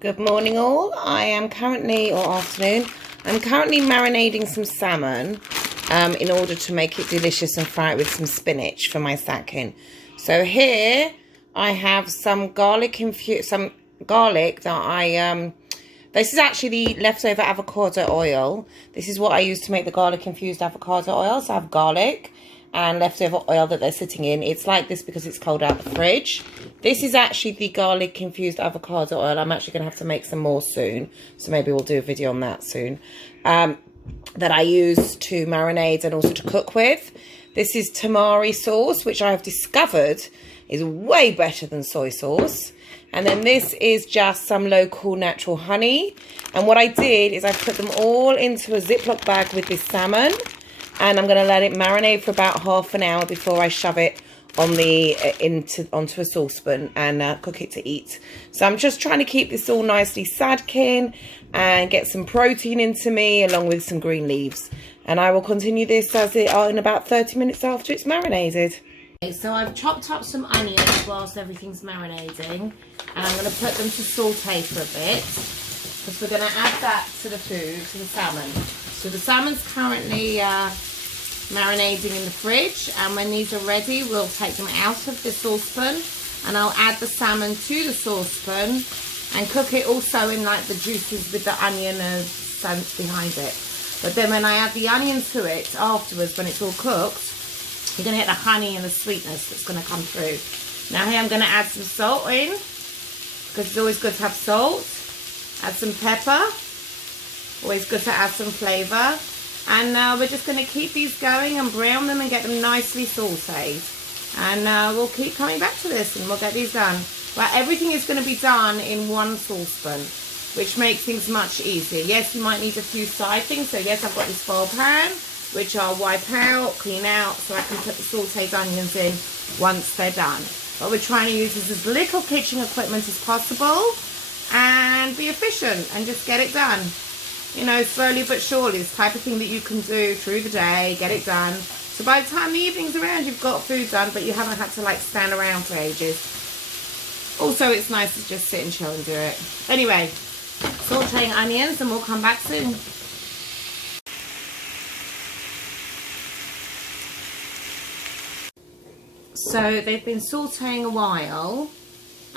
Good morning all. I am currently, or afternoon, I'm currently marinating some salmon in order to make it delicious and fry it with some spinach for my sadkhin. So here I have some garlic that I this is actually the leftover avocado oil. This is what I use to make the garlic infused avocado oil. So I have garlic and leftover oil that they're sitting in. It's like this because it's cold out the fridge. This is actually the garlic infused avocado oil. I'm actually going to have to make some more soon, so maybe we'll do a video on that soon, that I use to marinate and also to cook with. This is Tamari sauce, which I have discovered is way better than soy sauce. And then this is just some local natural honey. And what I did is I put them all into a Ziploc bag with this salmon. And I'm going to let it marinate for about half an hour before I shove it on onto a saucepan and cook it to eat. So I'm just trying to keep this all nicely sadkhin and get some protein into me along with some green leaves. And I will continue this in about 30 minutes after it's marinated. Okay, so I've chopped up some onions whilst everything's marinating, and I'm going to put them to saute for a bit because we're going to add that to the food, to the salmon. So the salmon's currently marinating in the fridge, and when these are ready we'll take them out of the saucepan and I'll add the salmon to the saucepan and cook it also in like the juices with the onion and scent behind it. But then when I add the onion to it afterwards, when it's all cooked, you're going to get the honey and the sweetness that's going to come through. Now here I'm going to add some salt in because it's always good to have salt. Add some pepper, always good to add some flavour. And we're just going to keep these going and brown them and get them nicely sauteed. And we'll keep coming back to this and we'll get these done. But everything is going to be done in one saucepan, which makes things much easier. Yes, you might need a few side things. So yes, I've got this foil pan, which I'll wipe out, clean out, so I can put the sauteed onions in once they're done. But we're trying to use as little kitchen equipment as possible and be efficient and just get it done. You know, slowly but surely, it's the type of thing that you can do through the day, get it done. So by the time the evening's around, you've got food done, but you haven't had to like stand around for ages. Also, it's nice to just sit and chill and do it. Anyway, sauteing onions and we'll come back soon. So they've been sauteing a while,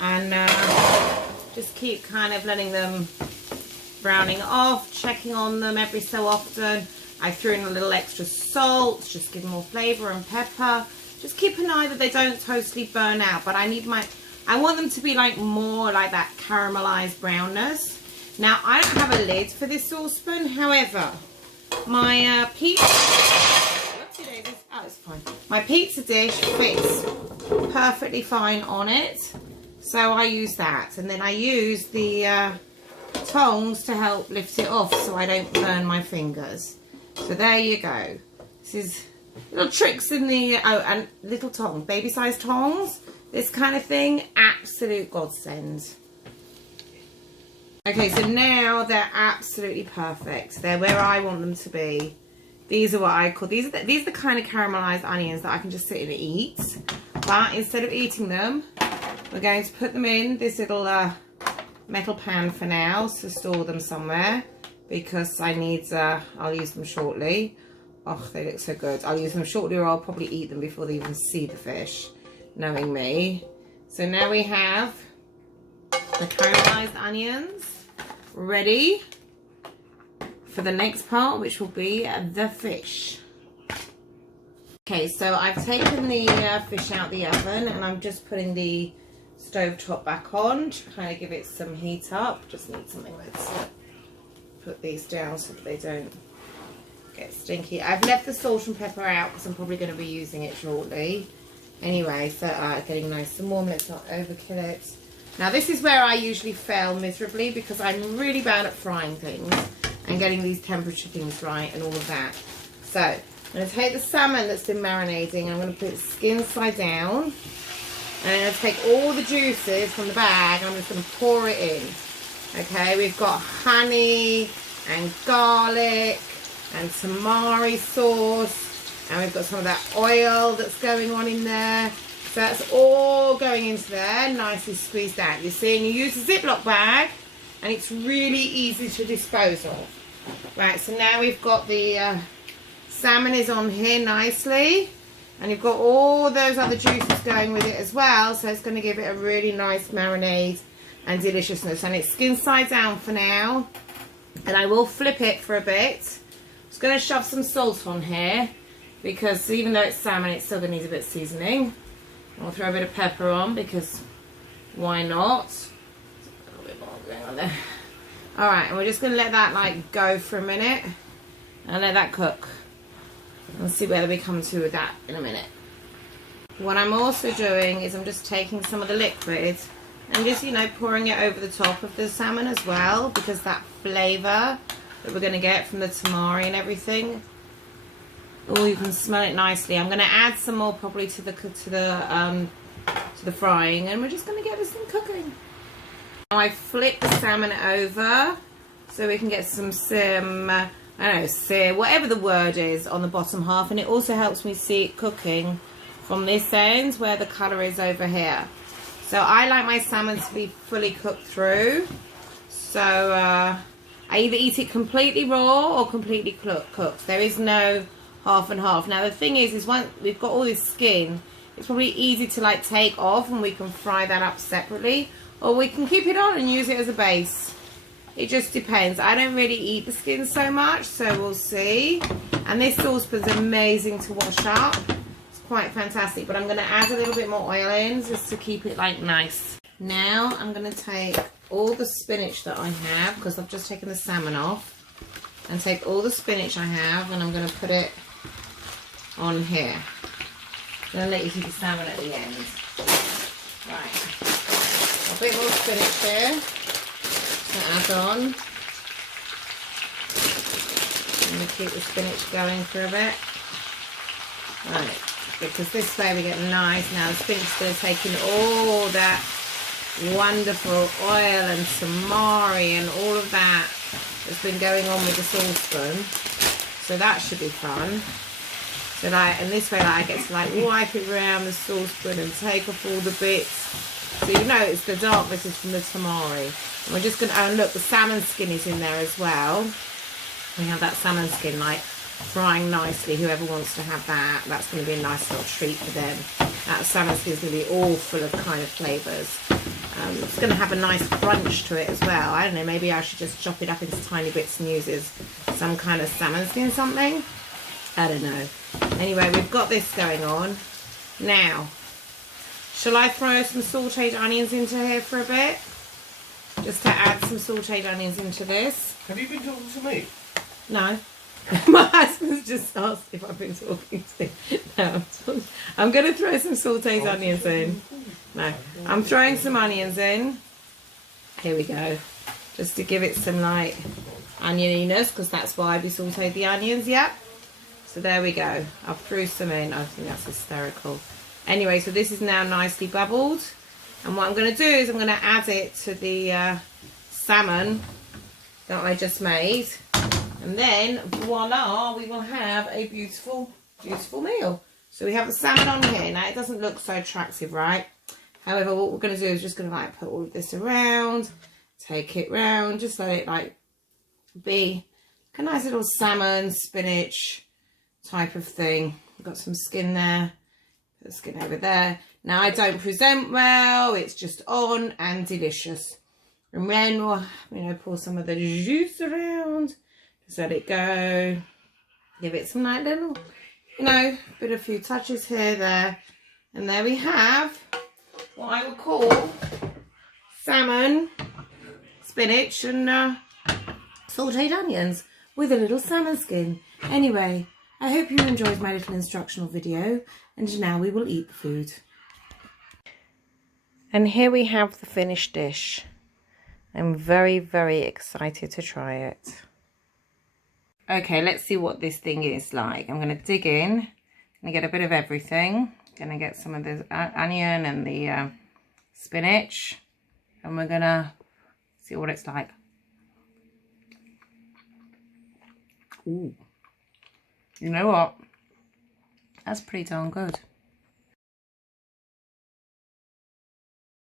and just keep kind of letting them browning off, checking on them every so often. I threw in a little extra salt, just give them more flavour, and pepper. Just keep an eye that they don't totally burn out, but I want them to be like more like that caramelized brownness. Now I don't have a lid for this saucepan, however, my my pizza dish fits perfectly fine on it, so I use that, and then I use the tongs to help lift it off so I don't burn my fingers. So there you go. This is little tricks in the and little tongs, baby sized tongs, this kind of thing, absolute godsend. Okay, so now they're absolutely perfect. They're where I want them to be. These are what I call, these are the kind of caramelized onions that I can just sit and eat. But instead of eating them, we're going to put them in this little metal pan for now to store them somewhere, because I need, I'll use them shortly. Oh, they look so good. I'll use them shortly, or I'll probably eat them before they even see the fish, knowing me. So now we have the caramelized onions ready for the next part, which will be the fish. Okay, so I've taken the fish out the oven and I'm just putting the stove top back on to kind of give it some heat up. Just need something let's put these down so that they don't get stinky. I've left the salt and pepper out because I'm probably going to be using it shortly. Anyway, so getting nice and warm. Let's not overkill it. Now this is where I usually fail miserably because I'm really bad at frying things and getting these temperature things right and all of that. So I'm going to take the salmon that's been marinating and I'm going to put it skin side down, and I'm going to take all the juices from the bag and I'm just going to pour it in. Okay, we've got honey and garlic and tamari sauce, and we've got some of that oil that's going on in there. So that's all going into there, nicely squeezed out. You see, and you use a Ziploc bag and it's really easy to dispose of. Right, so now we've got the salmon is on here nicely, and you've got all those other juices going with it as well, so it's going to give it a really nice marinade and deliciousness. And it's skin side down for now, and I will flip it for a bit. I'm just going to shove some salt on here, because even though it's salmon, it's still going to need a bit of seasoning. I'll throw a bit of pepper on, because why not? A little bit more going on there. Alright, and we're just going to let that like go for a minute and let that cook. We'll see where we come to with that in a minute. What I'm also doing is I'm just taking some of the liquid and just, you know, pouring it over the top of the salmon as well, because that flavour that we're going to get from the tamari and everything. Oh, you can smell it nicely. I'm going to add some more probably to the frying, and we're just going to get this thing cooking. Now I flip the salmon over so we can get some I don't know, sear, whatever the word is, on the bottom half, and it also helps me see it cooking from this end where the colour is over here. So I like my salmon to be fully cooked through. So I either eat it completely raw or completely cooked. There is no half and half. Now the thing is once we've got all this skin, it's probably easy to like take off, and we can fry that up separately, or we can keep it on and use it as a base. It just depends. I don't really eat the skin so much, so we'll see. And this saucepan's amazing to wash up. It's quite fantastic, but I'm going to add a little bit more oil in just to keep it like nice. Now I'm going to take all the spinach that I have, because I've just taken the salmon off, and take all the spinach I have, and I'm going to put it on here. I'm going to let you see the salmon at the end. Right. A bit more spinach here to add on. I'm going to keep the spinach going for a bit. Right. Because this way we get nice. Now the spinach is going to take in all that wonderful oil and tamari and all of that that's been going on with the saucepan. So that should be fun. So like, and this way like, I get to like wipe it around the saucepan and take off all the bits. So you know it's the dark bit is from the tamari. And we're just going to, oh look, the salmon skin is in there as well. We have that salmon skin like frying nicely. Whoever wants to have that, that's going to be a nice little treat for them. That salmon skin is going to be all full of kind of flavours. It's going to have a nice crunch to it as well. I don't know, maybe I should just chop it up into tiny bits and use it as some kind of salmon skin something. I don't know. Anyway, we've got this going on. Now, shall I throw some sauteed onions into here for a bit? Just to add some sauteed onions into this. Have you been talking to me? No. My husband's just asked if I've been talking to him. No, I'm going to throw some sauteed onions in. No, I'm throwing some onions in. Here we go. Just to give it some like onioniness, because that's why we sauteed the onions, yep. So there we go. I've threw some in. I think that's hysterical. Anyway, so this is now nicely bubbled. And what I'm going to do is I'm going to add it to the salmon that I just made. And then, voila, we will have a beautiful, beautiful meal. So we have the salmon on here. Now, it doesn't look so attractive, right? However, what we're going to do is just going to like put all of this around, take it round, just let it like be a nice little salmon, spinach type of thing. We've got some skin there, put the skin over there. Now, I don't present well, it's just on and delicious. And then we'll, you know, pour some of the juice around, just let it go, give it some like little, you know, bit of a few touches here, there. And there we have what I would call salmon, spinach and sauteed onions with a little salmon skin. Anyway, I hope you enjoyed my little instructional video, and now we will eat the food. And here we have the finished dish. I'm very, very excited to try it. Okay, let's see what this thing is like. I'm going to dig in. I'm going to get a bit of everything. Going to get some of the onion and the spinach, and we're going to see what it's like. Ooh. You know what? That's pretty darn good.